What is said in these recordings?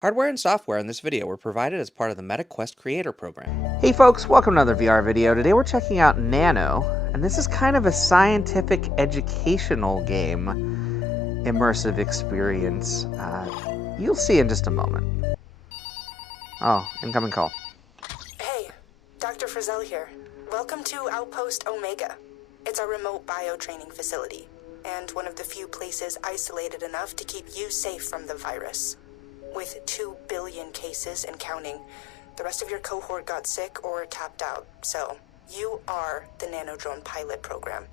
Hardware and software in this video were provided as part of the MetaQuest Creator Program. Hey folks, welcome to another VR video. Today we're checking out Nano, and this is kind of a scientific educational game immersive experience. You'll see in just a moment. Oh, incoming call. Hey, Dr. Frizzell here. Welcome to Outpost Omega. It's our remote bio-training facility, and one of the few places isolated enough to keep you safe from the virus. With 2 billion cases and counting, the rest of your cohort got sick or tapped out, so you are the nanodrone pilot program.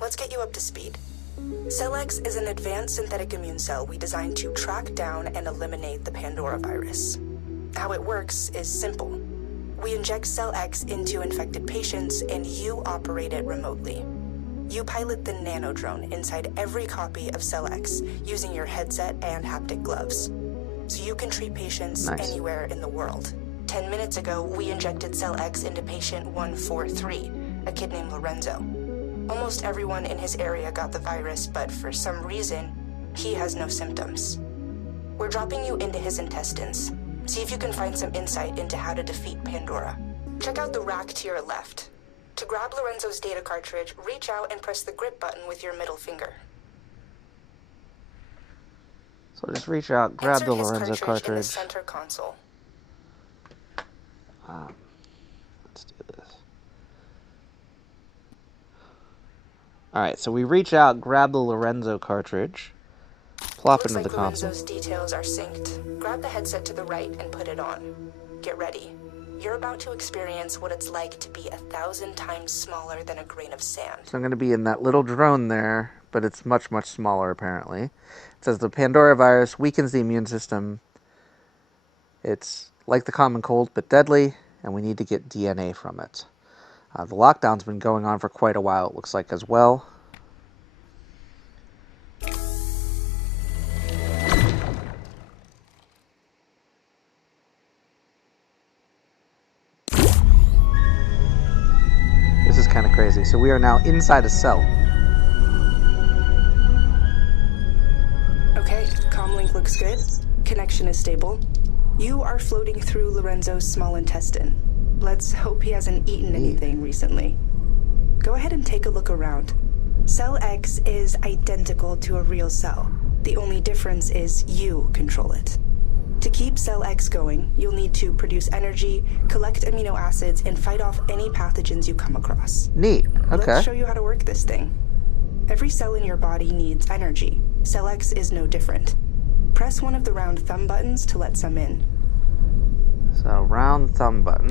Let's get you up to speed. Cell X is an advanced synthetic immune cell we designed to track down and eliminate the Pandora virus. How it works is simple. We inject Cell X into infected patients and you operate it remotely. You pilot the nanodrone inside every copy of Cell X using your headset and haptic gloves. So you can treat patients anywhere in the world. 10 minutes ago, we injected Cell X into patient 143, a kid named Lorenzo. Almost everyone in his area got the virus, but for some reason, he has no symptoms. We're dropping you into his intestines. See if you can find some insight into how to defeat Pandora. Check out the rack to your left. To grab Lorenzo's data cartridge, reach out and press the grip button with your middle finger. So just reach out, grab the Lorenzo cartridge. In the center console. Let's do this. Alright, so we reach out, grab the Lorenzo cartridge, plop into the console. Lorenzo's details are synced. Grab the headset to the right and put it on. Get ready. You're about to experience what it's like to be 1,000 times smaller than a grain of sand. So I'm going to be in that little drone there, but it's much, much smaller apparently. It says the Pandora virus weakens the immune system. It's like the common cold, but deadly, and we need to get DNA from it. The lockdown's been going on for quite a while, it looks like, as well. This is kind of crazy. So we are now inside a cell. Okay, comlink looks good. Connection is stable. You are floating through Lorenzo's small intestine. Let's hope he hasn't eaten anything recently. Go ahead and take a look around. Cell X is identical to a real cell. The only difference is you control it. To keep Cell X going, you'll need to produce energy, collect amino acids, and fight off any pathogens you come across. Neat. Okay. Let's show you how to work this thing. Every cell in your body needs energy. Cell X is no different. Press one of the round thumb buttons to let some in. So, round thumb button.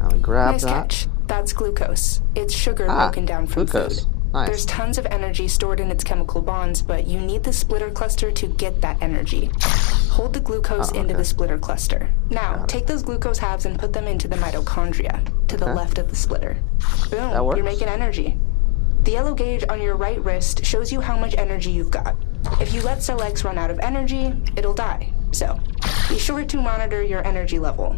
Now we grab nice that. Catch. That's glucose. It's sugar broken down from glucose. food. Nice. There's tons of energy stored in its chemical bonds, but you need the splitter cluster to get that energy. Hold the glucose into the splitter cluster. Now, take those glucose halves and put them into the mitochondria, to the left of the splitter. Boom, you're making energy. The yellow gauge on your right wrist shows you how much energy you've got. If you let Cell X run out of energy, it'll die. So, be sure to monitor your energy level.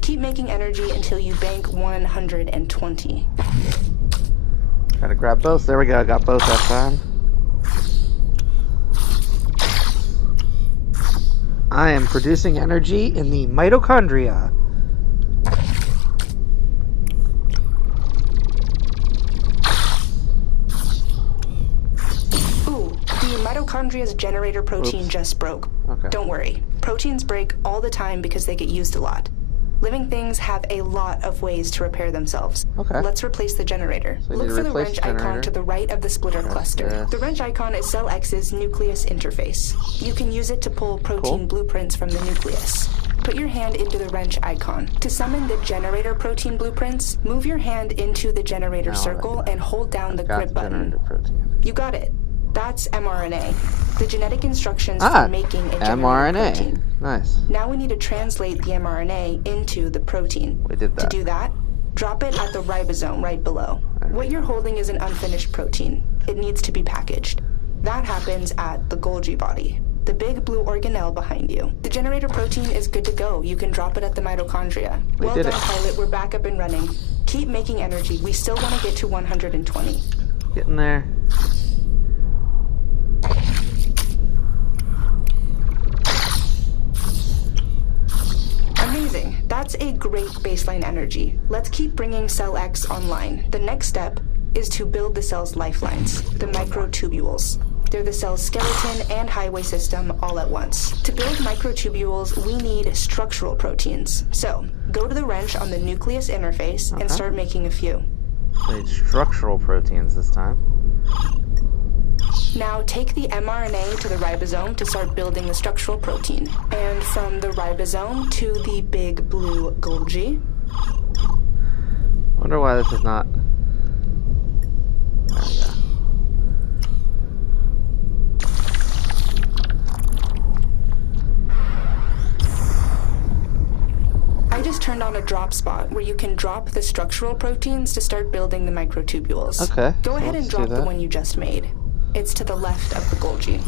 Keep making energy until you bank 120. Gotta grab both. There we go. Got both that time. I am producing energy in the mitochondria. Ooh, the mitochondria's generator protein just broke. Okay. Don't worry. Proteins break all the time because they get used a lot. Living things have a lot of ways to repair themselves. Okay. Let's replace the generator. So Look for the wrench icon to the right of the splitter cluster. The wrench icon is Cell X's nucleus interface. You can use it to pull protein blueprints from the nucleus. Put your hand into the wrench icon. To summon the generator protein blueprints, move your hand into the generator circle and hold down the grip button. You got it. That's mRNA, the genetic instructions for making a generator protein. Nice. Now we need to translate the mRNA into the protein. We did that. To do that, drop it at the ribosome right below. What you're holding is an unfinished protein. It needs to be packaged. That happens at the Golgi body, the big blue organelle behind you. The generator protein is good to go. You can drop it at the mitochondria. Well done, pilot. We're back up and running. Keep making energy. We still want to get to 120. Getting there. Amazing. That's a great baseline energy. Let's keep bringing Cell X online. The next step is to build the cell's lifelines, the microtubules. They're the cell's skeleton and highway system all at once. To build microtubules, we need structural proteins. So, go to the wrench on the nucleus interface and start making a few. I need structural proteins this time. Now take the mRNA to the ribosome to start building the structural protein. And from the ribosome to the big blue Golgi. Wonder why this is not... There we go. I just turned on a drop spot where you can drop the structural proteins to start building the microtubules. Okay. Go ahead and drop the one you just made. It's to the left of the Golgi.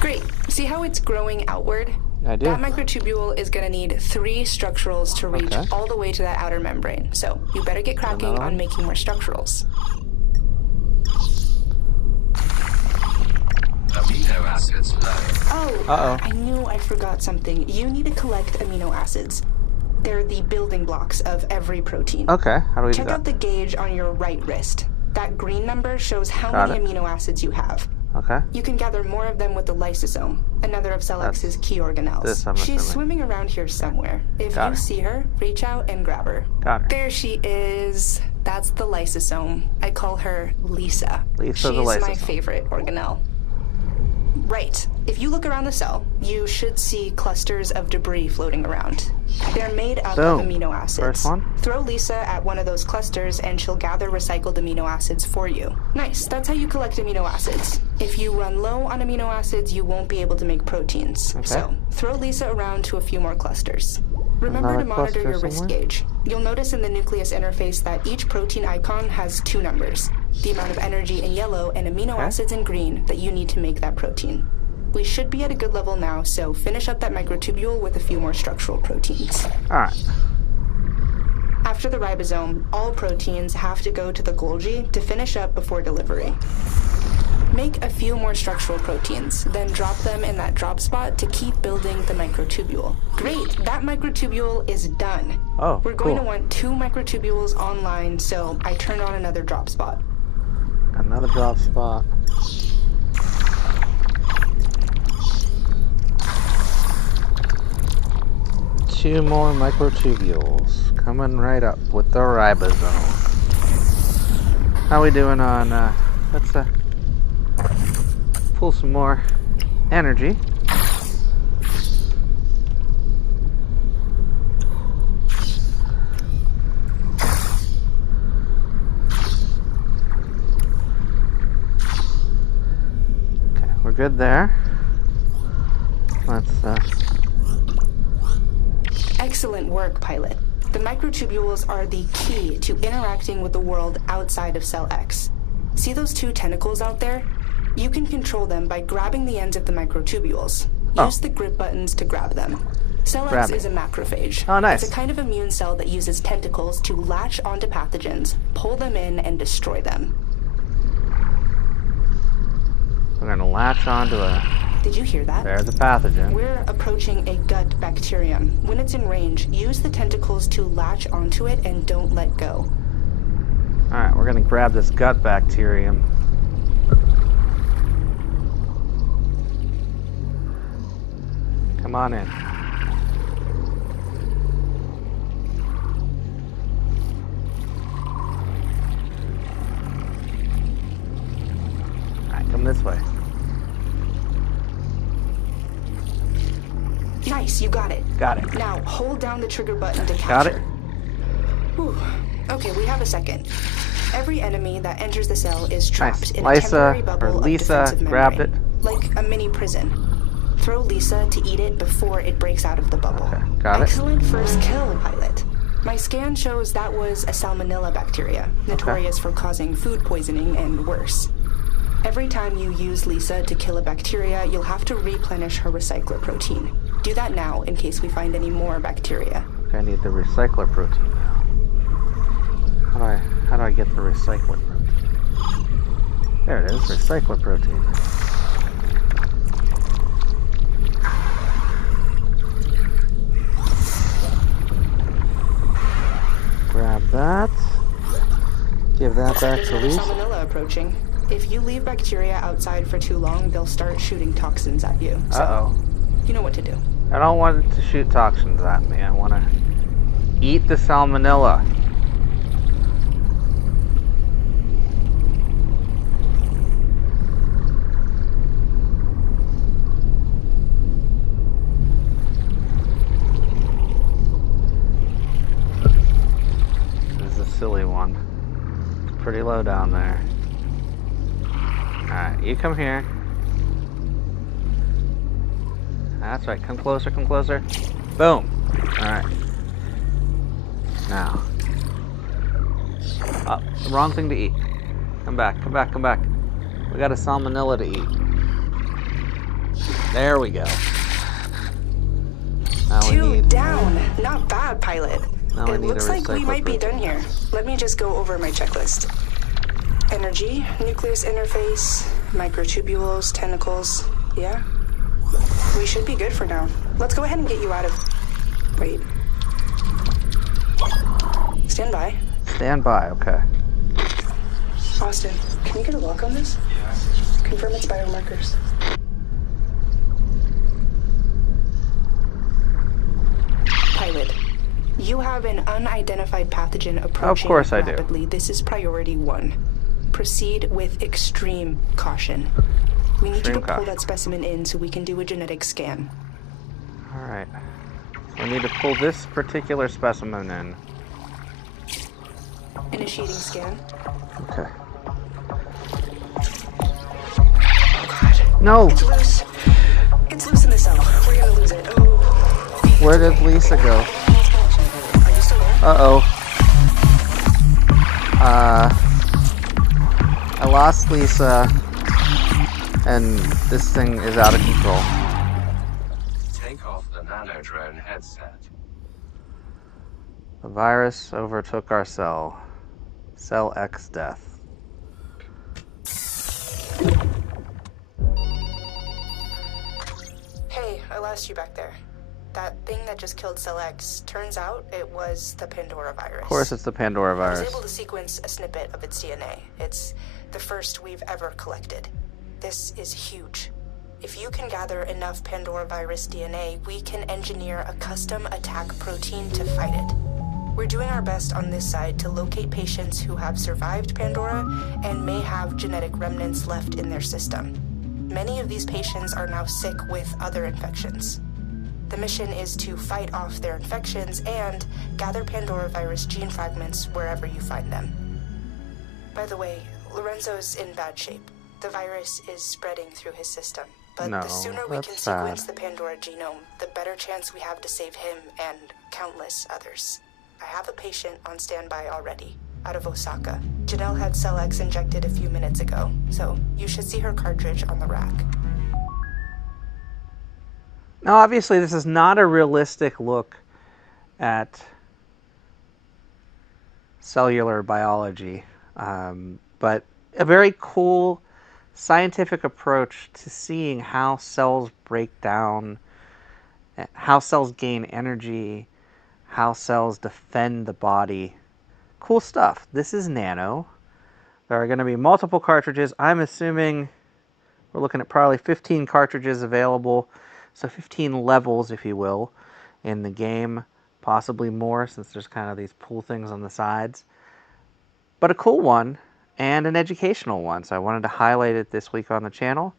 Great. See how it's growing outward? I do. That microtubule is going to need 3 structurals to reach all the way to that outer membrane. So you better get cracking on making more structurals. Amino acids low. Oh, I knew I forgot something. You need to collect amino acids. They're the building blocks of every protein. Okay, how do we do Check that? out the gauge on your right wrist. That green number shows how many amino acids you have. Okay. You can gather more of them with the lysosome, another of Cell X's key organelles. She's swimming around here somewhere. If you see her, reach out and grab her. Got her. There she is. That's the lysosome. I call her Lisa. She's my favorite organelle. Right. If you look around the cell, you should see clusters of debris floating around. They're made up of amino acids. First one. Throw Lisa at one of those clusters and she'll gather recycled amino acids for you. Nice. That's how you collect amino acids. If you run low on amino acids, you won't be able to make proteins. Okay. So, throw Lisa around to a few more clusters. Remember to monitor your wrist gauge. You'll notice in the nucleus interface that each protein icon has 2 numbers. The amount of energy in yellow and amino acids in green that you need to make that protein. We should be at a good level now, so finish up that microtubule with a few more structural proteins. Alright. After the ribosome, all proteins have to go to the Golgi to finish up before delivery. Make a few more structural proteins, then drop them in that drop spot to keep building the microtubule. Great, that microtubule is done. Oh, We're going to want 2 microtubules online, so I turned on another drop spot. Another drop spot. Two more microtubules coming right up with the ribosome. How we doing on, let's pull some more energy. Okay, we're good there. Let's, Excellent work, pilot. The microtubules are the key to interacting with the world outside of Cell X. See those 2 tentacles out there? You can control them by grabbing the ends of the microtubules. Use the grip buttons to grab them. Cell X is a macrophage. Oh, nice. It's a kind of immune cell that uses tentacles to latch onto pathogens, pull them in, and destroy them. We're gonna latch onto Did you hear that? There's a pathogen. We're approaching a gut bacterium. When it's in range, use the tentacles to latch onto it and don't let go. Alright, we're gonna grab this gut bacterium. Come on in. Alright, come this way. Nice, you got it. Got it. Now, hold down the trigger button to capture. Got it. Whew. Okay, we have a second. Every enemy that enters the cell is trapped in a Lisa, temporary bubble of Lisa defensive grabbed membrane, like a mini prison. Throw Lisa to eat it before it breaks out of the bubble. Okay, got it. Excellent first kill, pilot. My scan shows that was a salmonella bacteria, notorious for causing food poisoning and worse. Every time you use Lisa to kill a bacteria, you'll have to replenish her recycler protein. Do that now in case we find any more bacteria. Okay, I need the recycler protein now. How do I get the recycler protein? There it is, recycler protein. give that back There's to another Lisa. salmonella approaching. If you leave bacteria outside for too long, they'll start shooting toxins at you. Uh-oh. You know what to do. I don't want it to shoot toxins at me. I want to eat the salmonella. This is a silly one. It's pretty low down there. Alright, you come here. That's right, come closer, come closer. Boom! Alright. Now. Oh, wrong thing to eat. Come back, come back, come back. We got a salmonella to eat. There we go. Now we Two need... down. Not bad, pilot. Now we It need looks a like we might be recycle done here. Let me just go over my checklist. Energy, nucleus interface, microtubules, tentacles. Yeah? We should be good for now. Let's go ahead and get you out of... Wait. Stand by. Stand by, okay. Austin, can you get a lock on this? Yes. Confirm its biomarkers. Pilot, you have an unidentified pathogen approaching course I do. rapidly. This is priority 1. Proceed with extreme caution. We need you to pull that specimen in so we can do a genetic scan. Alright. So we need to pull this particular specimen in. Initiating scan. Okay. Oh god. No! It's loose. It's loose in the cell. We're gonna lose it. Oh. Where did Lisa go? Are you still there? Uh-oh. I lost Lisa, and this thing is out of control. Take off the Nano drone headset. The virus overtook our cell. Cell X death. Hey, I lost you back there. That thing that just killed Cell X, turns out it was the Pandora virus. Of course it's the Pandora I was virus. able to sequence a snippet of its DNA. It's the first we've ever collected. This is huge. If you can gather enough Pandora virus DNA, we can engineer a custom attack protein to fight it. We're doing our best on this side to locate patients who have survived Pandora and may have genetic remnants left in their system. Many of these patients are now sick with other infections. The mission is to fight off their infections and gather Pandora virus gene fragments wherever you find them. By the way, Lorenzo's in bad shape. The virus is spreading through his system. But No, the sooner we that's can sad. sequence the Pandora genome, the better chance we have to save him and countless others. I have a patient on standby already, out of Osaka. Janelle had Cell X injected a few minutes ago, so you should see her cartridge on the rack. Now, obviously, this is not a realistic look at cellular biology, but a very cool scientific approach to seeing how cells break down, how cells gain energy, how cells defend the body. Cool stuff. This is Nano. There are going to be multiple cartridges. I'm assuming we're looking at probably 15 cartridges available. So 15 levels, if you will, in the game. Possibly more, since there's kind of these pull things on the sides. But a cool one, and an educational one. So I wanted to highlight it this week on the channel.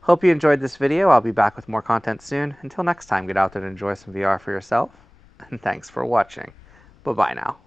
Hope you enjoyed this video. I'll be back with more content soon. Until next time, get out there and enjoy some VR for yourself. And thanks for watching. Bye-bye now.